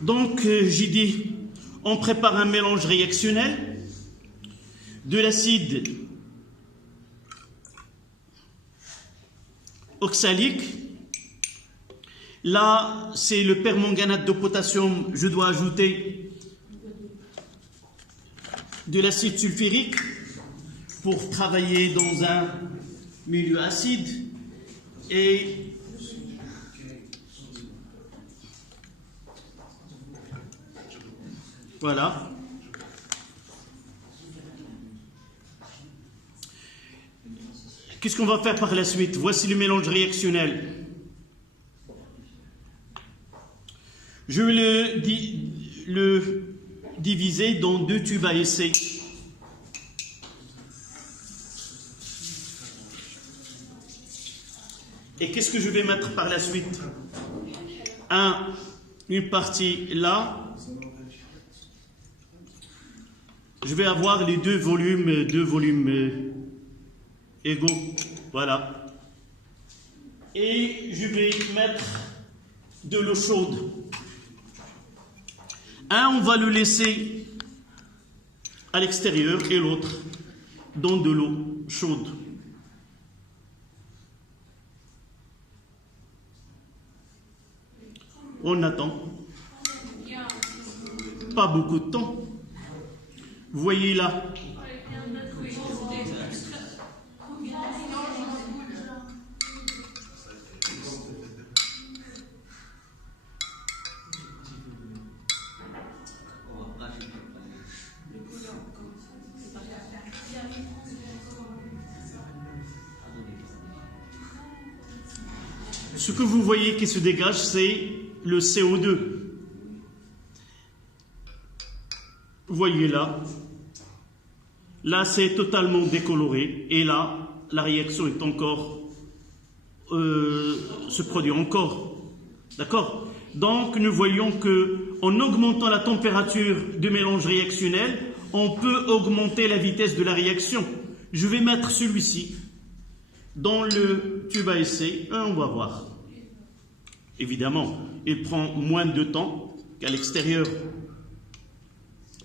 Donc, j'ai dit, on prépare un mélange réactionnel de l'acide oxalique. Là, c'est le permanganate de potassium. Je dois ajouter de l'acide sulfurique pour travailler dans un milieu acide. Et voilà. Qu'est-ce qu'on va faire par la suite? Voici le mélange réactionnel. Je vais le diviser dans 2 tubes à essai. Et qu'est-ce que je vais mettre par la suite? Une partie là. Je vais avoir les deux volumes égaux. Voilà. Et je vais mettre de l'eau chaude. On va le laisser à l'extérieur et l'autre dans de l'eau chaude. On attend. Pas beaucoup de temps. Vous voyez là. Ce que vous voyez qui se dégage, c'est le CO2. Vous voyez là. Là, c'est totalement décoloré. Et là, la réaction est encore... se produit encore. D'accord? Donc, nous voyons qu'en augmentant la température du mélange réactionnel, on peut augmenter la vitesse de la réaction. Je vais mettre celui-ci dans le tube à essai. On va voir. Évidemment, il prend moins de temps qu'à l'extérieur.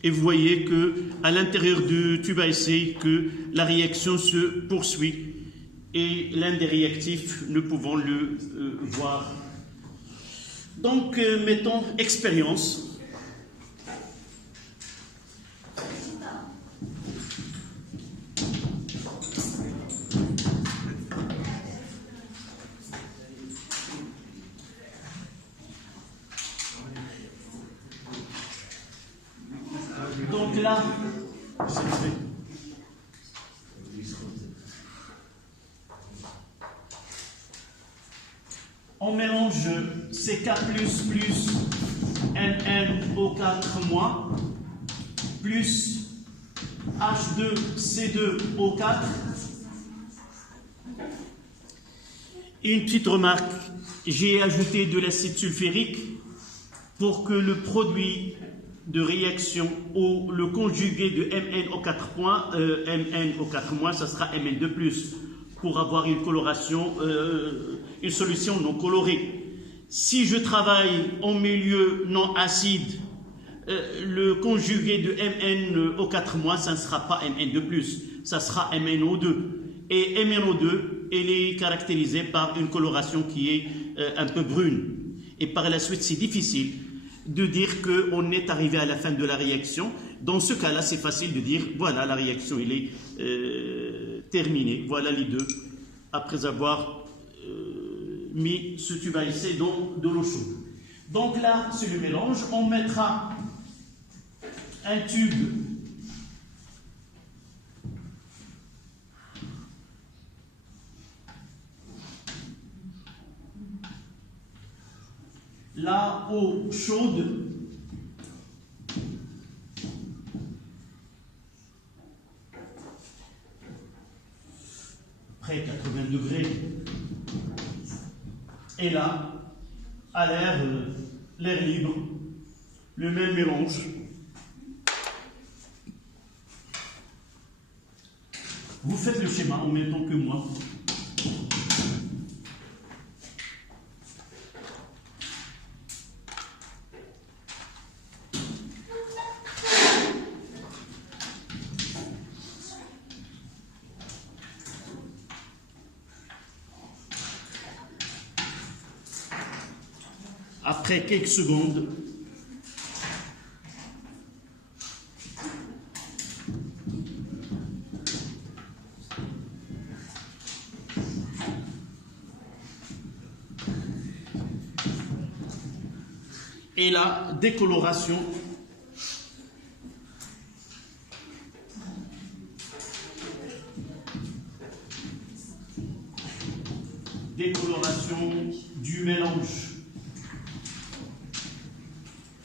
Et vous voyez qu'à l'intérieur du tube à essai, que la réaction se poursuit. Et l'un des réactifs, nous pouvons le voir. Donc, mettons expérience. Donc là, on mélange CK++ NnO4- plus H2C2O4. Et une petite remarque, j'ai ajouté de l'acide sulfurique pour que le produit de réaction ou le conjugué de MnO4-, ça sera Mn2+, pour avoir une coloration, une solution non colorée. Si je travaille en milieu non acide, le conjugué de MnO4-, ça ne sera pas Mn2+, ça sera MnO2. Et MnO2, elle est caractérisée par une coloration qui est un peu brune. Et par la suite, c'est difficile de dire qu'on est arrivé à la fin de la réaction. Dans ce cas-là, c'est facile de dire, voilà, la réaction, elle est terminée. Voilà les deux, après avoir mis ce tube à essai dans de l'eau chaude. Donc là, c'est le mélange. On mettra un tube la eau chaude près 80 degrés et là à l'air libre le même mélange. Vous faites le schéma en même temps que moi. après quelques secondes, et la décoloration du mélange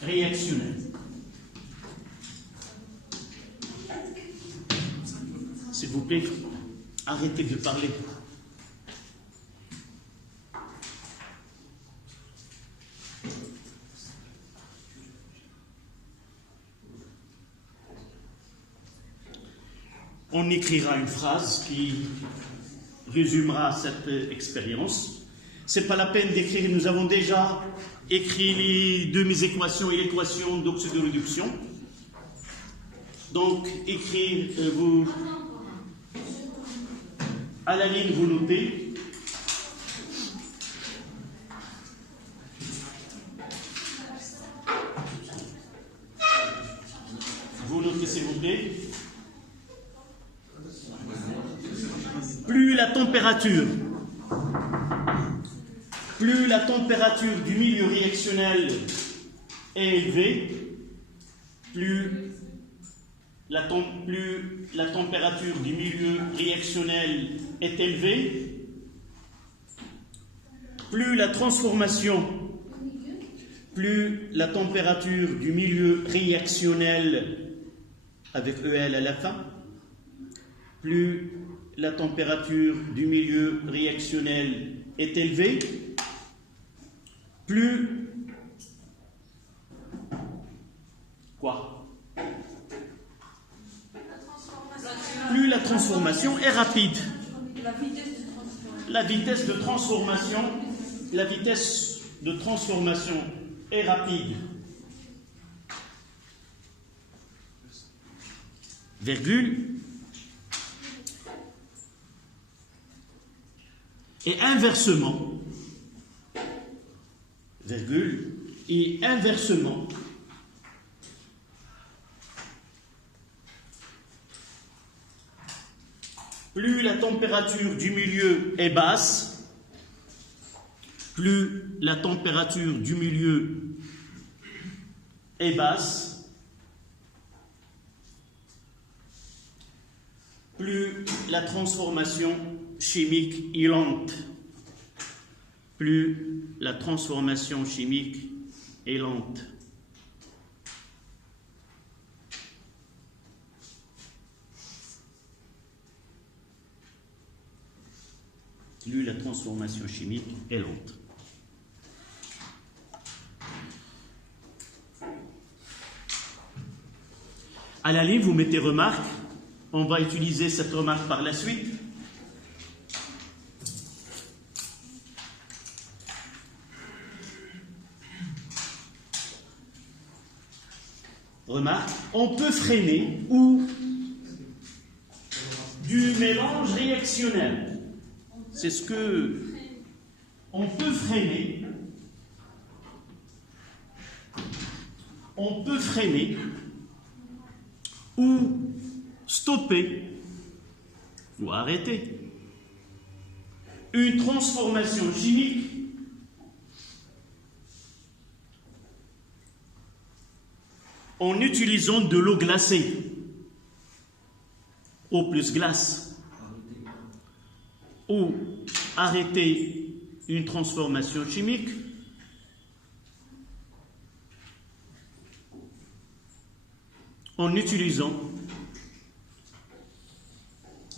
réactionnel. S'il vous plaît, arrêtez de parler. On écrira une phrase qui résumera cette expérience. Ce n'est pas la peine d'écrire, nous avons déjà écrit les demi-équations et l'équation d'oxydoréduction. Donc, écrire, vous, à la ligne, vous notez. Vous notez, s'il vous plaît. Plus la température du milieu réactionnel est élevée, plus la température du milieu réactionnel est élevée, plus la température du milieu réactionnel, avec EL à la fin, plus la température du milieu réactionnel est élevée, plus la transformation est rapide. La vitesse de transformation est rapide. Virgule. Et inversement, virgule, et inversement, plus la température du milieu est basse, plus la température du milieu est basse, plus la transformation chimique est lente. Plus la transformation chimique est lente. Plus la transformation chimique est lente. À la ligne, vous mettez remarque. On va utiliser cette remarque par la suite. Remarque, on peut freiner ou du mélange réactionnel. C'est ce que on peut freiner. On peut freiner ou stopper ou arrêter une transformation chimique en utilisant de l'eau glacée, eau plus glace, ou arrêter une transformation chimique en utilisant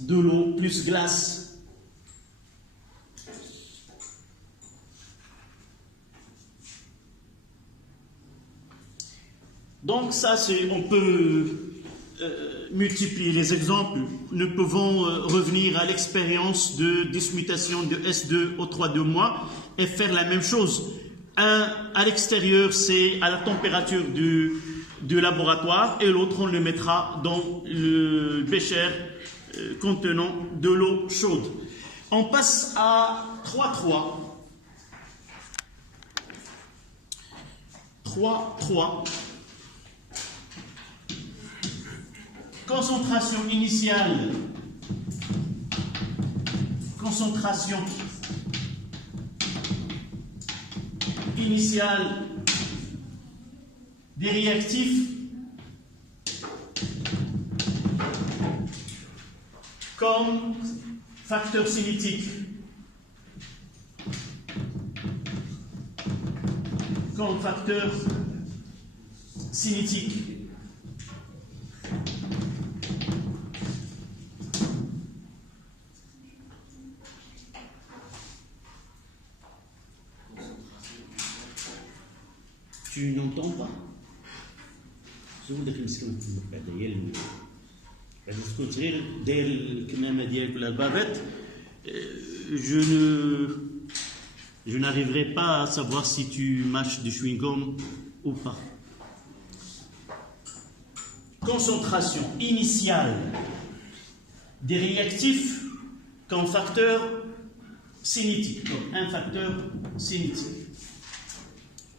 de l'eau plus glace. Donc ça, on peut multiplier les exemples. Nous pouvons revenir à l'expérience de dismutation de S2 O3 de mois et faire la même chose. Un à l'extérieur, c'est à la température du laboratoire, et l'autre, on le mettra dans le bécher contenant de l'eau chaude. On passe à 3.3. 3. Concentration initiale. Concentration initiale des réactifs comme facteur cinétique. Comme facteur cinétique. Tu n'entends pas? Je n'arriverai pas à savoir si tu mâches du chewing-gum ou pas. Concentration initiale des réactifs comme facteur cinétique. Donc un facteur cinétique.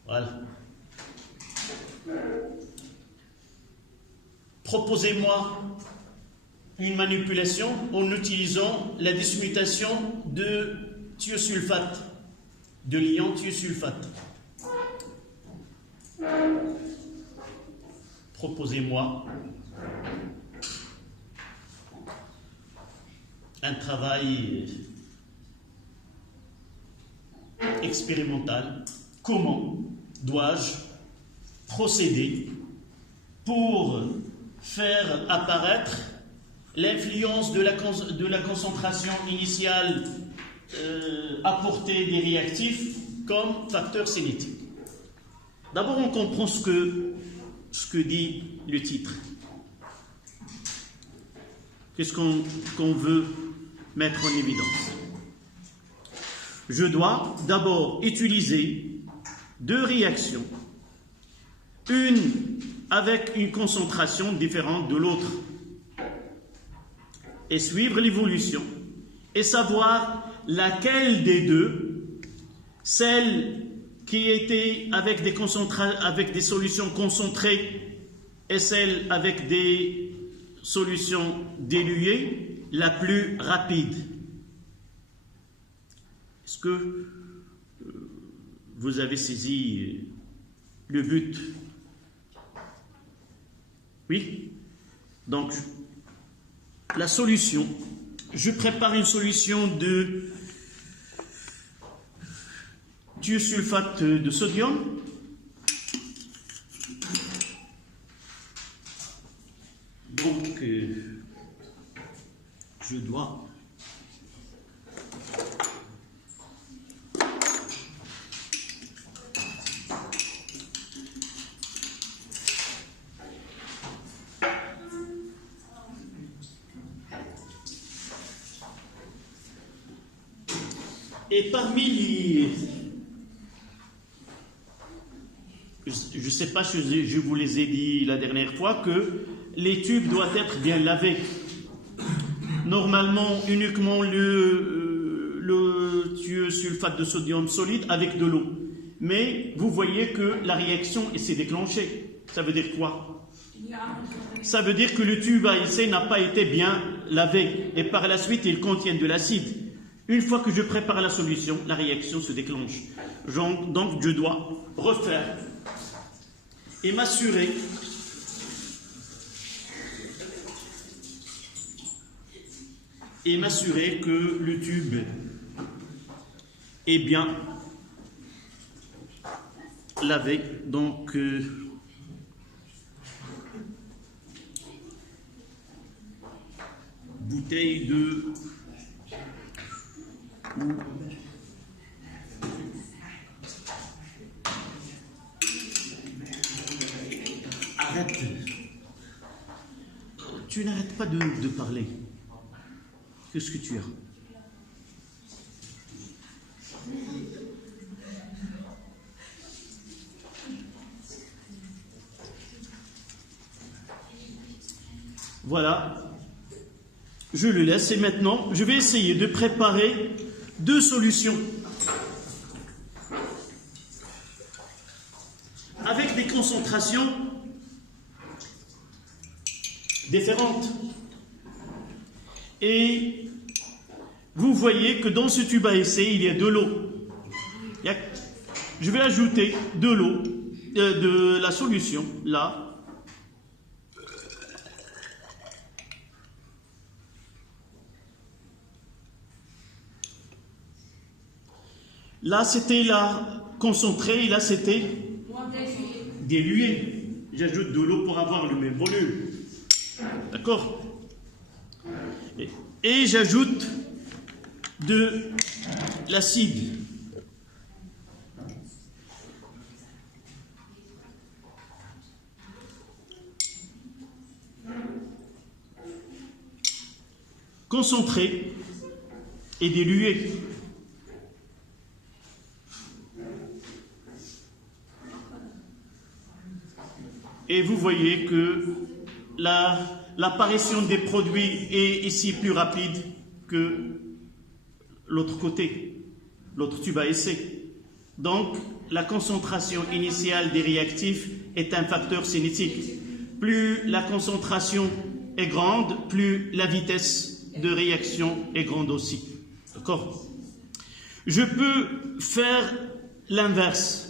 Voilà. Proposez-moi une manipulation en utilisant la dismutation de thiosulfate, de l'ion thiosulfate. Proposez-moi un travail expérimental. Comment dois-je procéder pour faire apparaître l'influence de la concentration initiale apportée des réactifs comme facteur cinétique? D'abord, on comprend ce que dit le titre. Qu'est-ce qu'on veut mettre en évidence? Je dois d'abord utiliser deux réactions, une avec une concentration différente de l'autre, et suivre l'évolution, et savoir laquelle des deux, celle qui était avec des solutions concentrées et celle avec des solutions diluées, la plus rapide. Est-ce que vous avez saisi le but? Oui? Donc, la solution, je prépare une solution de thiosulfate de sodium. Donc, je dois et parmi les... Je ne sais pas, je vous les ai dit la dernière fois, que les tubes doivent être bien lavés. Normalement, uniquement le thiosulfate de sodium solide avec de l'eau. Mais vous voyez que la réaction s'est déclenchée. Ça veut dire quoi? Ça veut dire que le tube à essai n'a pas été bien lavé. Et par la suite, il contient de l'acide. Une fois que je prépare la solution, la réaction se déclenche. Donc, je dois refaire et m'assurer que le tube est bien lavé. Donc, bouteille de... Arrête. Tu n'arrêtes pas de parler. Qu'est-ce que tu as? Voilà. Je le laisse et maintenant, je vais essayer de préparer deux solutions. avec des concentrations différentes. Et vous voyez que dans ce tube à essai, il y a de l'eau. Je vais ajouter de l'eau, de la solution, là. Là, c'était la concentrée, et là, c'était dilué. J'ajoute de l'eau pour avoir le même volume. D'accord? Et j'ajoute de l'acide. Concentré et dilué. Et vous voyez que l'apparition des produits est ici plus rapide que l'autre côté, l'autre tube à essai. Donc, la concentration initiale des réactifs est un facteur cinétique. Plus la concentration est grande, plus la vitesse de réaction est grande aussi. D'accord? Je peux faire l'inverse.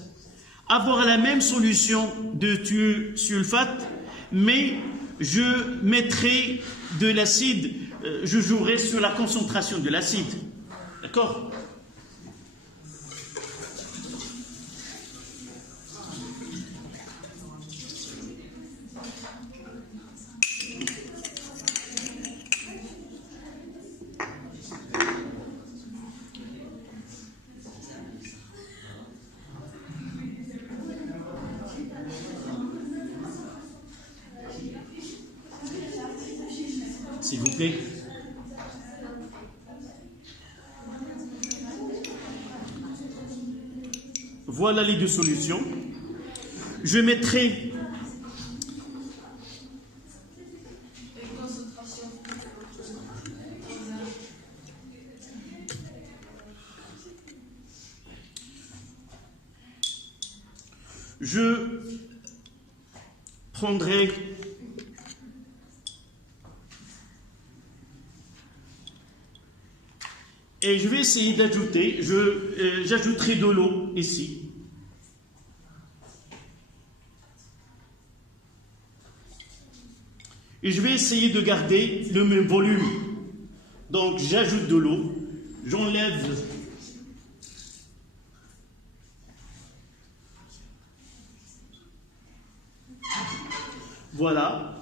Avoir la même solution de thiosulfate, mais je mettrai de l'acide, je jouerai sur la concentration de l'acide. D'accord? S'il vous plaît. Voilà les deux solutions. Je mettrai prendrai et je vais essayer d'ajouter, j'ajouterai de l'eau ici. Et je vais essayer de garder le même volume. Donc j'ajoute de l'eau, j'enlève voilà.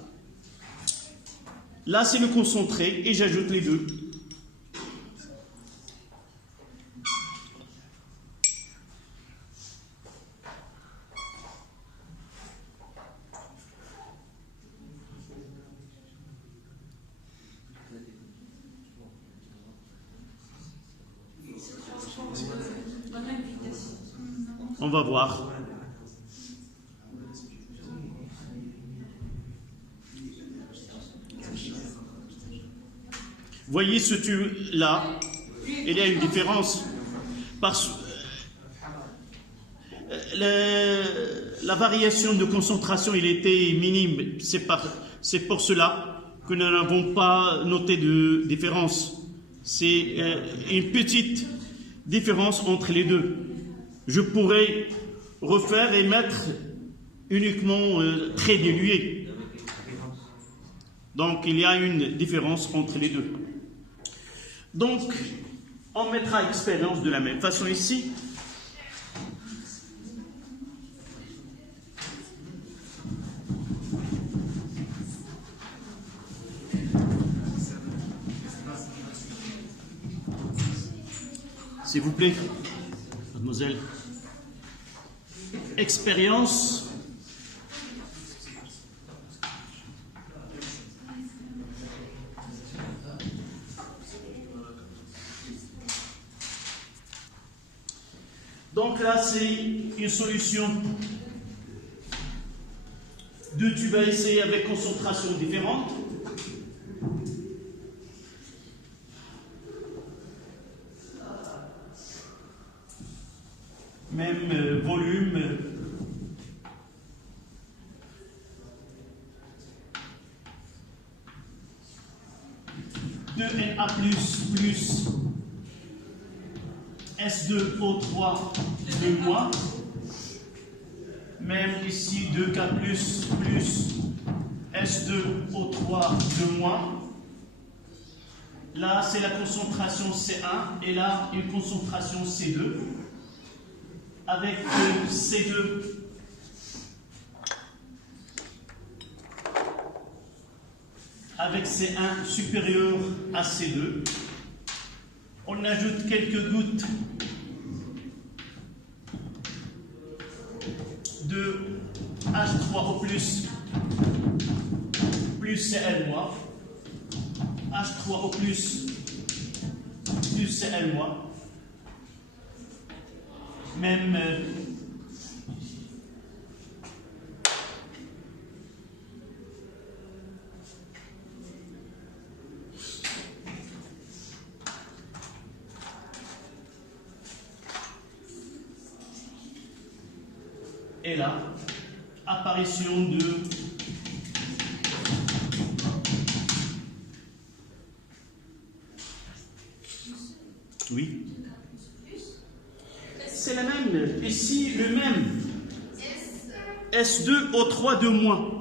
Là c'est le concentré et j'ajoute les deux. On va voir. Voyez ce tube-là, il y a une différence. Parce la variation de concentration, il était minime. C'est pour cela que nous n'avons pas noté de différence. C'est une petite différence entre les deux. Je pourrais refaire et mettre uniquement très dilué. Donc il y a une différence entre les deux. Donc on mettra expérience de la même façon ici. S'il vous plaît, mademoiselle. Expérience. Donc là, c'est une solution de tube à essai avec concentration différente. Même volume, A plus S2O3 de moins. Même ici, 2K plus S2O3 de moins. Là, c'est la concentration C1 et là, une concentration C2 avec C2 avec C1 supérieur à C2. On ajoute quelques gouttes de H3O plus Cl-. H3O plus Cl-. Même et là, apparition de oui. C'est la même. Ici, le même. S2O3 de moins.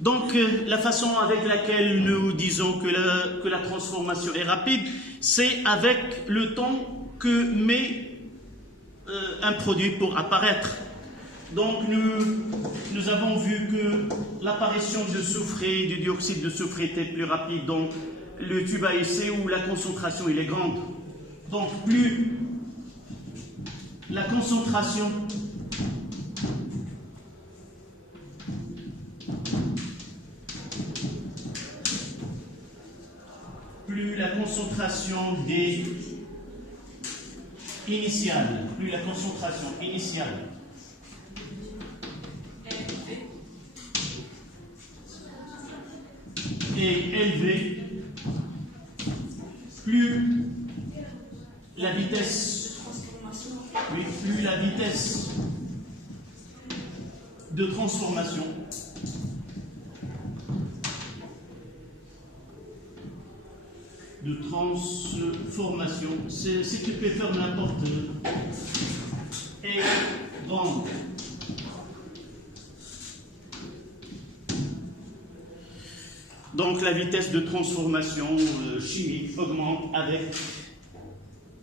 Donc, la façon avec laquelle nous disons que la transformation est rapide, c'est avec le temps que met un produit pour apparaître. Donc, nous avons vu que l'apparition de soufre et du dioxyde de soufre était plus rapide dans le tube à essai où la concentration il est grande. Donc, plus la concentration des initiales, plus la concentration initiale est élevée, plus la vitesse, plus la vitesse de transformation si tu peux faire n'importe est grande. Donc la vitesse de transformation chimique augmente avec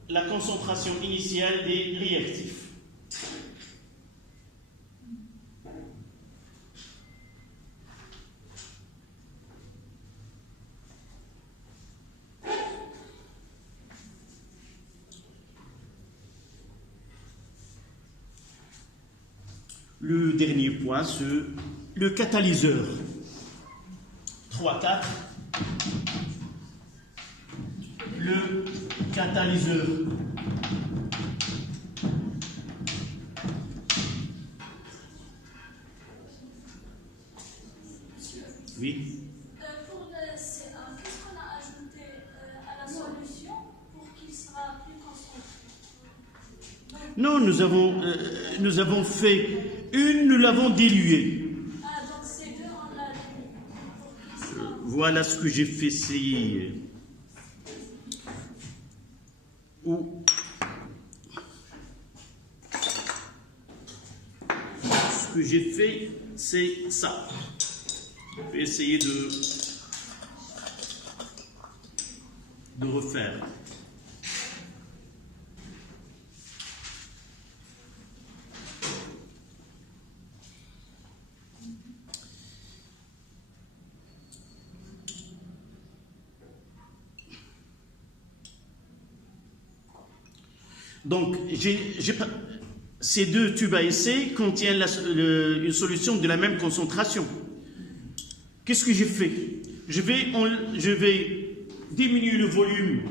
la concentration initiale des réactifs. Le dernier point, c'est le catalyseur. 3-4. Le catalyseur. Oui. Pour le C1, qu'est-ce qu'on a ajouté à la solution pour qu'il sera plus concentré? Non, nous avons fait nous l'avons dilué. Ah, donc C2, on l'a dilué. Voilà ce que j'ai fait, c'est ce que j'ai fait, c'est ça. Je vais essayer de refaire. Donc, ces deux tubes à essai contiennent une solution de la même concentration. Qu'est-ce que j'ai fait? Je vais diminuer le volume.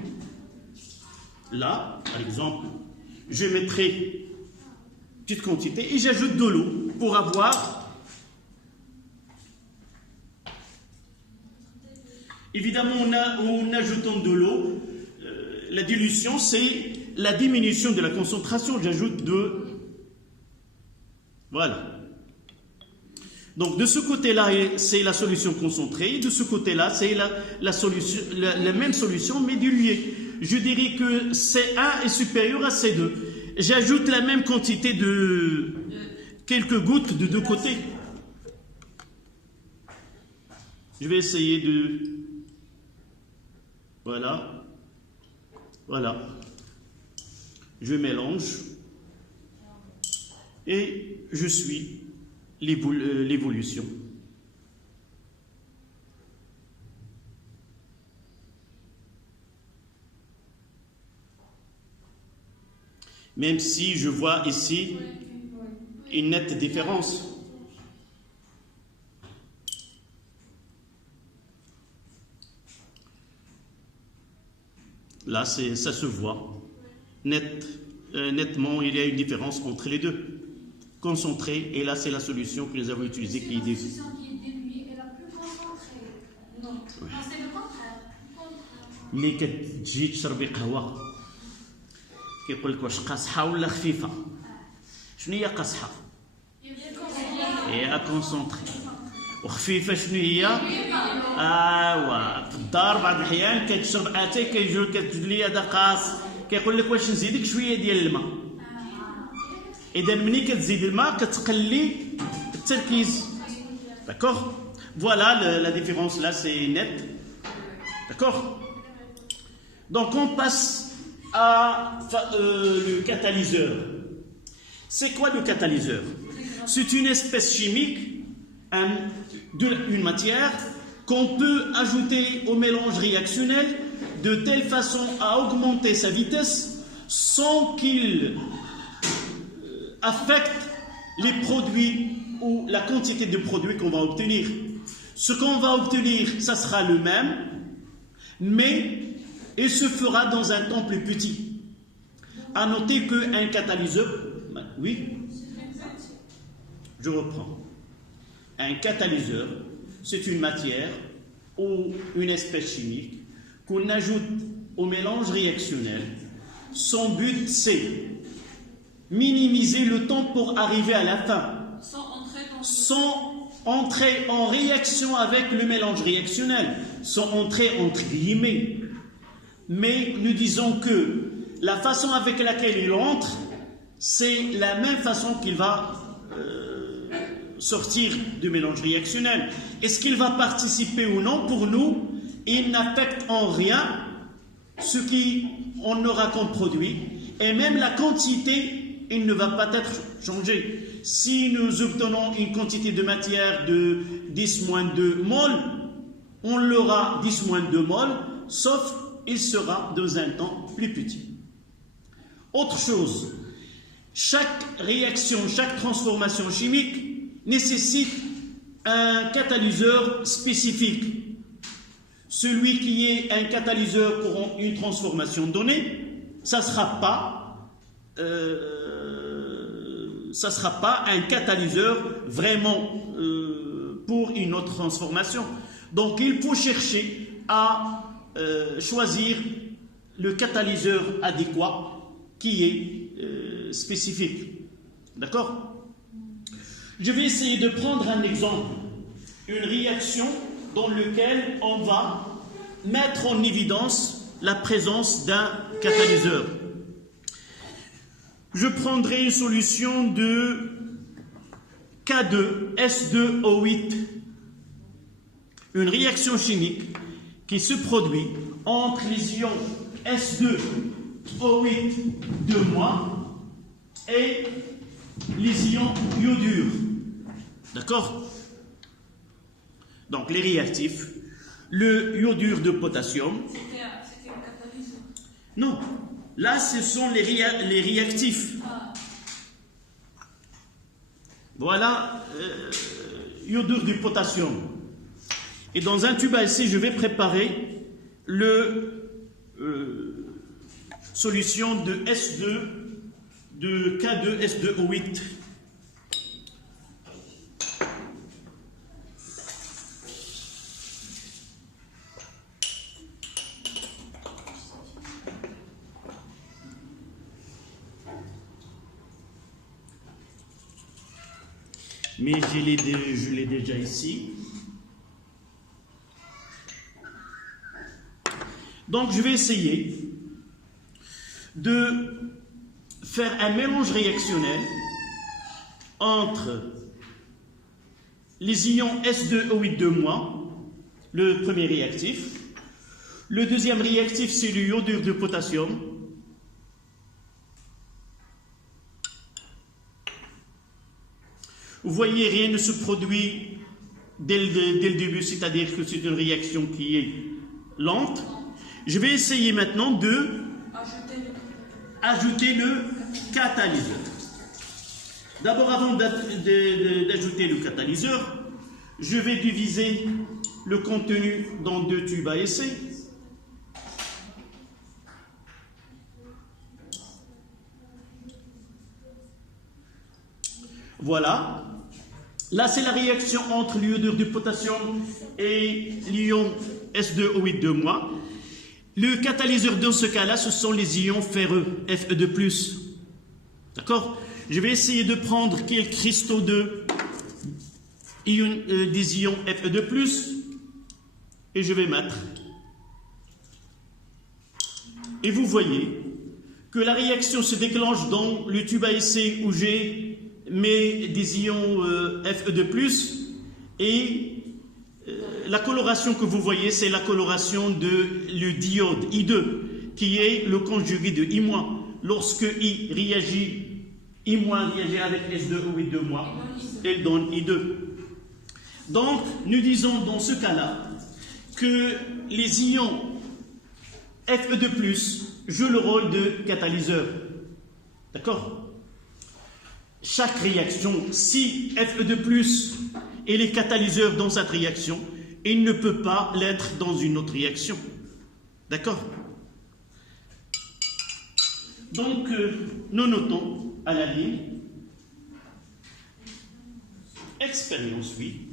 Là, par exemple, je mettrai une petite quantité et j'ajoute de l'eau pour avoir... Évidemment, en ajoutant de l'eau, la dilution, c'est la diminution de la concentration. J'ajoute Voilà. Donc de ce côté-là, c'est la solution concentrée. De ce côté-là, c'est la même solution, mais diluée. Je dirais que C1 est supérieur à C2. J'ajoute la même quantité de quelques gouttes de deux côtés. Je vais essayer de... Voilà. Voilà. Je mélange. Et je suis l'évolution. Même si je vois ici une nette différence. Là, ça se voit. Nettement, il y a une différence entre les deux. Concentré, et là, c'est la solution que nous avons utilisée qui est la solution qui est diluée est la plus concentrée. Non, c'est le contraire. ملي كتجي تشربي قهوه كيقول لك واش قاصحه ولا خفيفه شنو هي قاصحه هي كونسونطري وخفيفه شنو هي في الدار بعض الاحيان كتشرب اتاي كيجيو كتجد لي هذا قاص كيقول لك واش نزيدك شويه ديال الماء اذا ملي كتزيد الماء كتقلي التركيز داكوغ فوالا لا ديفيرونس là c'est net d'accord. Donc on passe à le catalyseur. C'est quoi le catalyseur? C'est une espèce chimique d'une matière qu'on peut ajouter au mélange réactionnel de telle façon à augmenter sa vitesse sans qu'il affecte les produits ou la quantité de produits qu'on va obtenir. Ce qu'on va obtenir, ça sera le même, mais il se fera dans un temps plus petit. À noter qu'un catalyseur... Oui, je reprends. Un catalyseur, c'est une matière ou une espèce chimique qu'on ajoute au mélange réactionnel. Son but, c'est minimiser le temps pour arriver à la fin, sans entrer en réaction avec le mélange réactionnel, sans entrer entre guillemets. Mais nous disons que la façon avec laquelle il entre, c'est la même façon qu'il va sortir du mélange réactionnel. Est-ce qu'il va participer ou non? Pour nous, il n'affecte en rien ce qu'on aura comme produit, et même la quantité, il ne va pas être changé. Si nous obtenons une quantité de matière de 10-2 moles, on l'aura 10-2 moles, sauf il sera dans un temps plus petit. Autre chose, chaque réaction, chaque transformation chimique nécessite un catalyseur spécifique. Celui qui est un catalyseur pour une transformation donnée, ça ne sera pas un catalyseur vraiment pour une autre transformation. Donc il faut chercher à choisir le catalyseur adéquat qui est spécifique. D'accord? Je vais essayer de prendre un exemple, une réaction dans laquelle on va mettre en évidence la présence d'un catalyseur. Je prendrai une solution de K2S2O8, une réaction chimique qui se produit entre les ions S2O8 et les ions iodure. D'accord? Donc les réactifs, le iodure de potassium. C'était un catalyseur. Non, là ce sont les réactifs. Voilà, iodure du potassium. Et dans un tube ici, je vais préparer le solution de S2, de K2S2O8. mais je l'ai déjà ici. Donc, je vais essayer de faire un mélange réactionnel entre les ions S2O8 le premier réactif. Le deuxième réactif, c'est le iodure de potassium. Vous voyez, rien ne se produit dès le début, c'est-à-dire que c'est une réaction qui est lente. Je vais essayer maintenant de ajouter le catalyseur. D'abord, avant d'ajouter le catalyseur, je vais diviser le contenu dans 2 tubes à essai. Voilà. Là, c'est la réaction entre l'iodure de potassium et l'ion S2O8 Le catalyseur dans ce cas-là, ce sont les ions ferreux, Fe2+. D'accord? Je vais essayer de prendre quelques cristaux des ions Fe2+, et je vais mettre. Et vous voyez que la réaction se déclenche dans le tube à essai où j'ai mis des ions Fe2+, et la coloration que vous voyez, c'est la coloration de le diode I2, qui est le conjugué de I-. Lorsque I réagit, I- réagit avec S2O8 elle donne I2. Donc, nous disons dans ce cas-là que les ions Fe2+ jouent le rôle de catalyseur. D'accord? Chaque réaction, si Fe2+ est le catalyseur dans cette réaction, il ne peut pas l'être dans une autre réaction. D'accord? Donc, nous notons à la ligne expérience 8.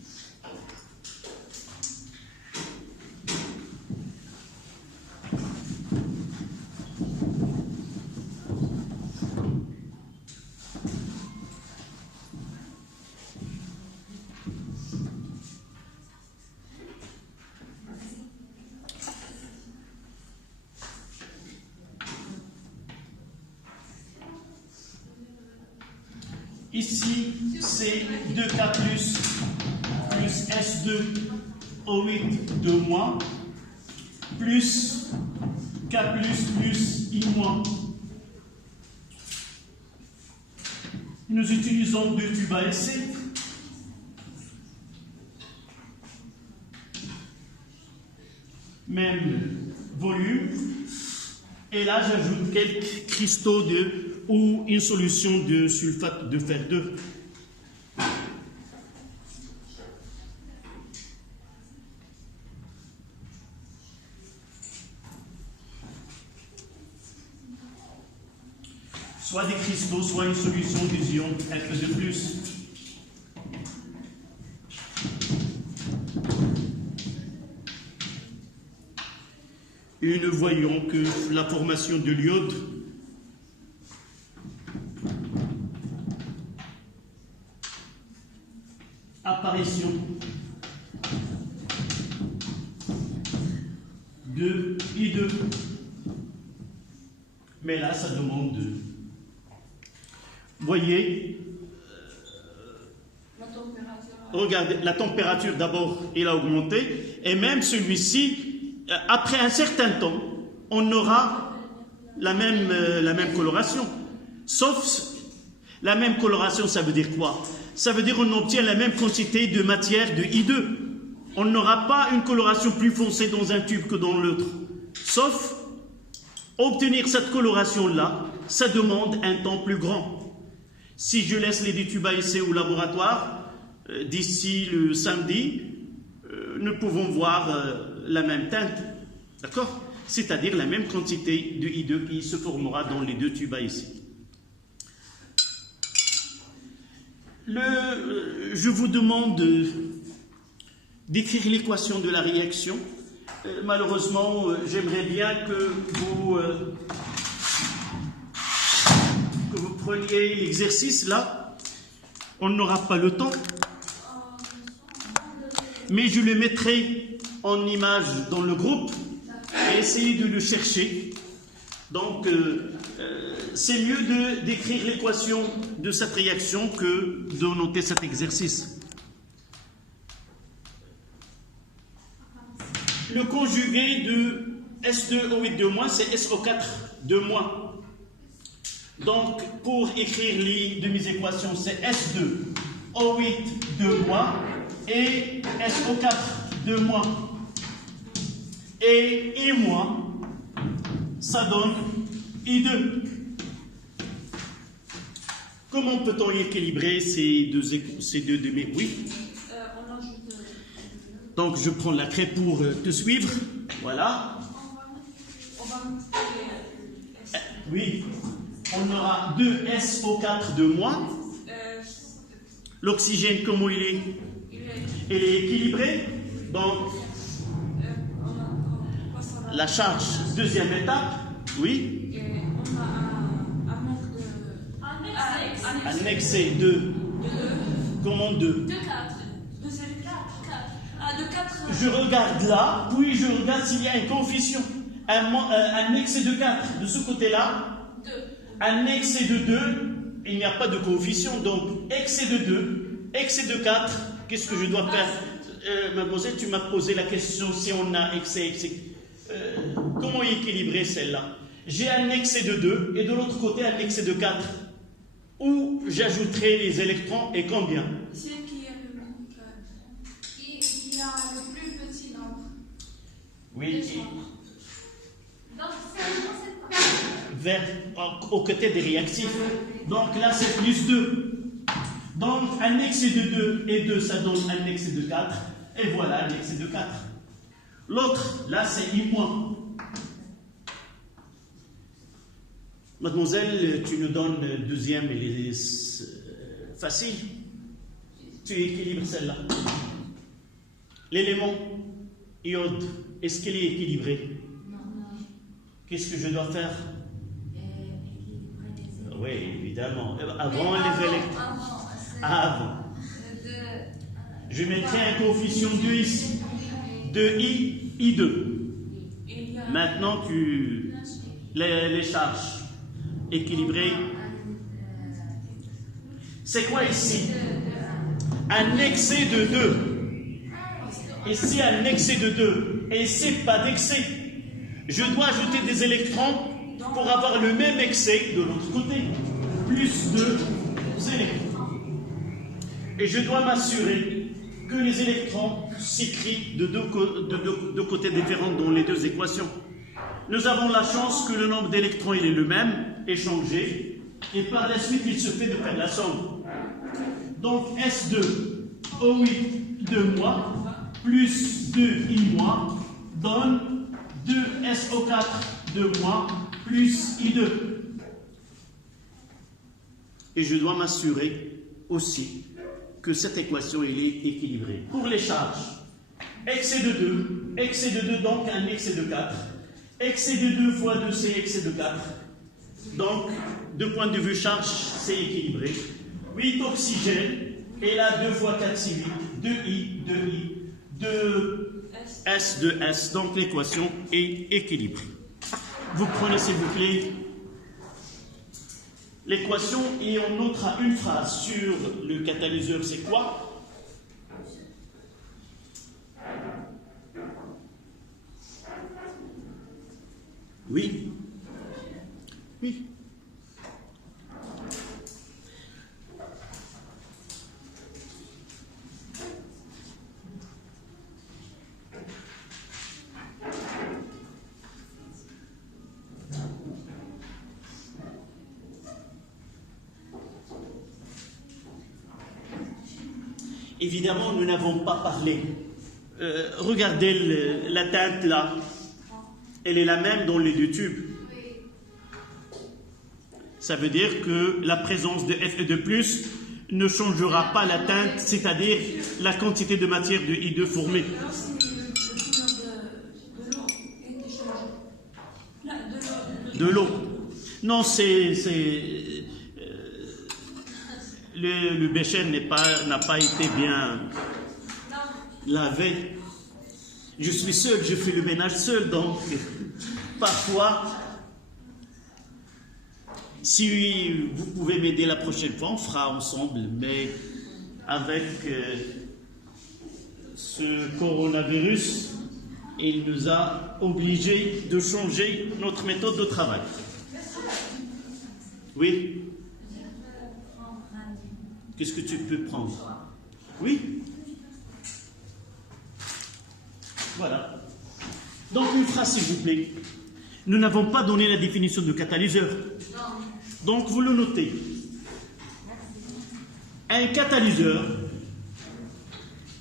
Ici, c'est 2K plus S2O8 plus K plus I-. Nous utilisons 2 tubes à essai. Même volume. Et là, j'ajoute quelques cristaux ou une solution de sulfate de fer 2. Soit des cristaux, soit une solution des ions Fe2+. Et nous voyons que la formation de l'iode apparition de I2. Mais là, ça demande de... Voyez, regardez, la température d'abord, il a augmenté, et même celui-ci, après un certain temps, on aura la même coloration. Sauf, la même coloration, ça veut dire quoi? Ça veut dire qu'on obtient la même quantité de matière de I2. On n'aura pas une coloration plus foncée dans un tube que dans l'autre. Sauf, obtenir cette coloration-là, ça demande un temps plus grand. Si je laisse les 2 tubes à essai au laboratoire, d'ici le samedi, nous pouvons voir la même teinte. D'accord? C'est-à-dire la même quantité de I2 qui se formera dans les 2 tubes à essai. Je vous demande d'écrire l'équation de la réaction. Malheureusement, j'aimerais bien que vous preniez l'exercice là. On n'aura pas le temps, mais je le mettrai en image dans le groupe et essayer de le chercher. Donc, c'est mieux d'écrire l'équation de cette réaction que de noter cet exercice. Le conjugué de S2O8 2-, c'est SO4 2-. Donc, pour écrire les demi-équations, c'est S2O8 2- et SO4 2-. Et I-, ça donne I2. Comment peut-on équilibrer ces deux demi? Oui. On ajoute. Donc, je prends la craie pour te suivre. Voilà. On va multiplier. Oui. On aura 2 SO4 2-. L'oxygène, comment il est? Il est équilibré. Donc, la charge, deuxième étape. Oui. On a un manque de. Annexé 2. Comment 2? De 4. De 4. Ah, de 4. Je regarde là, puis je regarde s'il y a un coefficient. Un excès de 4 de ce côté-là. 2. Un excès de 2, il n'y a pas de coefficient. Donc, excès de 2, excès de 4, qu'est-ce que je dois faire? Mademoiselle, tu m'as posé la question si on a excès. Comment équilibrer celle-là? J'ai un excès de 2 et de l'autre côté un excès de 4. Où j'ajouterai les électrons et combien? C'est qui a le manque. Il a le plus petit nombre. Oui. Donc, c'est Vers, au côté des réactifs. Donc là, c'est plus 2. Donc, un excès de 2 et 2, ça donne un excès de 4. Et voilà, un excès de 4. L'autre, là, c'est I-. Mademoiselle, tu nous donnes le deuxième, elle est facile. Tu équilibres celle-là. L'élément iode, est-ce qu'il est équilibré? Non. Qu'est-ce que je dois faire? Équilibrer les éléments. Oui, évidemment. Avant les électrons. Avant. Je mettrai un coefficient 2 ici. 2i, I2. Maintenant, les charges équilibrées. C'est quoi ici? Un excès de 2. Ici, un excès de 2. Et ici, pas d'excès. Je dois ajouter des électrons pour avoir le même excès de l'autre côté. Plus 2 électrons. Et je dois m'assurer que les électrons s'écrivent de deux côtés différents dans les deux équations. Nous avons la chance que le nombre d'électrons il est le même, échangé, et par la suite il se fait de faire la somme. Donc S2O8 2- plus 2I- donne 2SO4 2- plus I2. Et je dois m'assurer aussi que cette équation elle est équilibrée. Pour les charges, excès de 2, donc un excès de 4. Excès de 2 fois 2, c'est excès de 4. Donc, de point de vue charge, c'est équilibré. 8 oxygène, et là 2 fois 4, c'est 8. 2I, 2S, 2S. Donc l'équation est équilibrée. Vous prenez s'il vous plaît l'équation et on notera une phrase sur le catalyseur, c'est quoi? Oui. Oui. Évidemment, nous n'avons pas parlé. Regardez la teinte là. Elle est la même dans les deux tubes. Ça veut dire que la présence de Fe2+ ne changera pas la teinte, c'est-à-dire la quantité de matière de I2 formée. De l'eau. Non, c'est le bécher n'a pas été bien lavé. Je suis seul, je fais le ménage seul, donc parfois, si vous pouvez m'aider la prochaine fois, on fera ensemble, mais avec ce coronavirus, il nous a obligés de changer notre méthode de travail. Oui? Qu'est-ce que tu peux prendre? Oui? Voilà. Donc une phrase, s'il vous plaît. Nous n'avons pas donné la définition de catalyseur. Donc vous le notez. Un catalyseur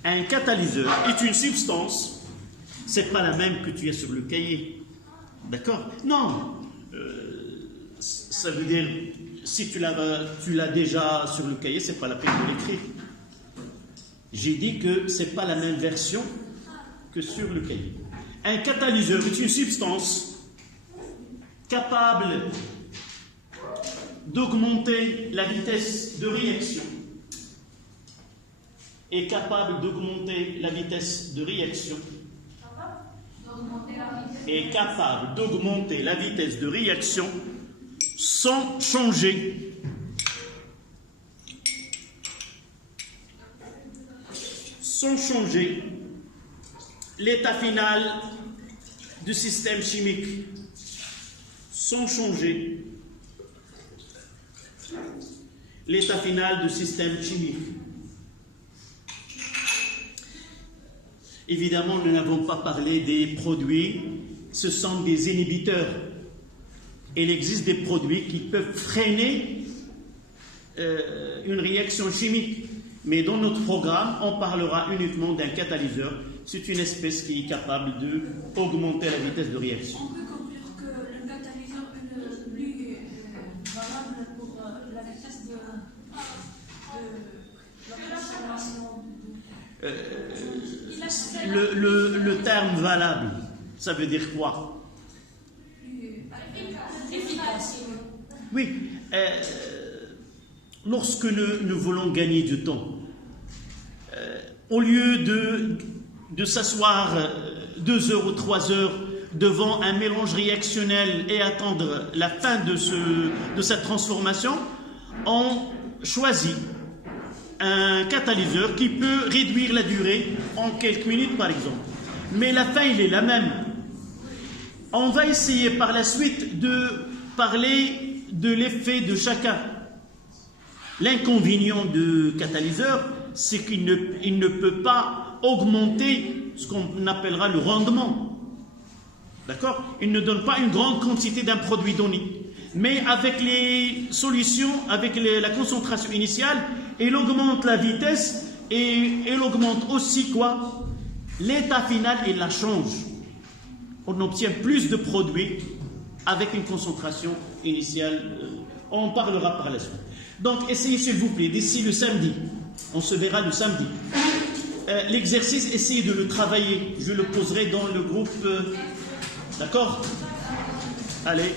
est une substance, c'est pas la même que tu as sur le cahier. D'accord? Non. Ça veut dire, si tu l'as déjà sur le cahier, c'est pas la peine de l'écrire. J'ai dit que c'est pas la même version que sur le cahier. Un catalyseur est une substance capable d'augmenter la vitesse de réaction. Est capable d'augmenter la vitesse de réaction. Est capable d'augmenter la vitesse de réaction sans changer l'état final du système chimique, sans changer l'état final du système chimique. Évidemment, nous n'avons pas parlé des produits, ce sont des inhibiteurs. Il existe des produits qui peuvent freiner une réaction chimique. Mais dans notre programme, on parlera uniquement d'un catalyseur. C'est une espèce qui est capable d'augmenter la vitesse de réaction. On peut conclure que le catalyseur est plus valable pour la vitesse de la transformation. Le terme valable, ça veut dire quoi? Efficace. Oui, lorsque nous voulons gagner du temps, au lieu de s'asseoir 2 heures ou 3 heures devant un mélange réactionnel et attendre la fin de cette transformation, on choisit un catalyseur qui peut réduire la durée en quelques minutes par exemple. Mais la fin, il est la même. On va essayer par la suite de parler de l'effet de chacun. L'inconvénient du catalyseur, c'est qu'il ne peut pas augmenter ce qu'on appellera le rendement. D'accord? Il ne donne pas une grande quantité d'un produit donné. Mais avec les solutions, avec la concentration initiale, il augmente la vitesse et il augmente aussi quoi? L'état final, il la change. On obtient plus de produits avec une concentration initiale. On en parlera par la suite. Donc, essayez s'il vous plaît, d'ici le samedi, on se verra le samedi. L'exercice, essayez de le travailler. Je le poserai dans le groupe. D'accord? Allez.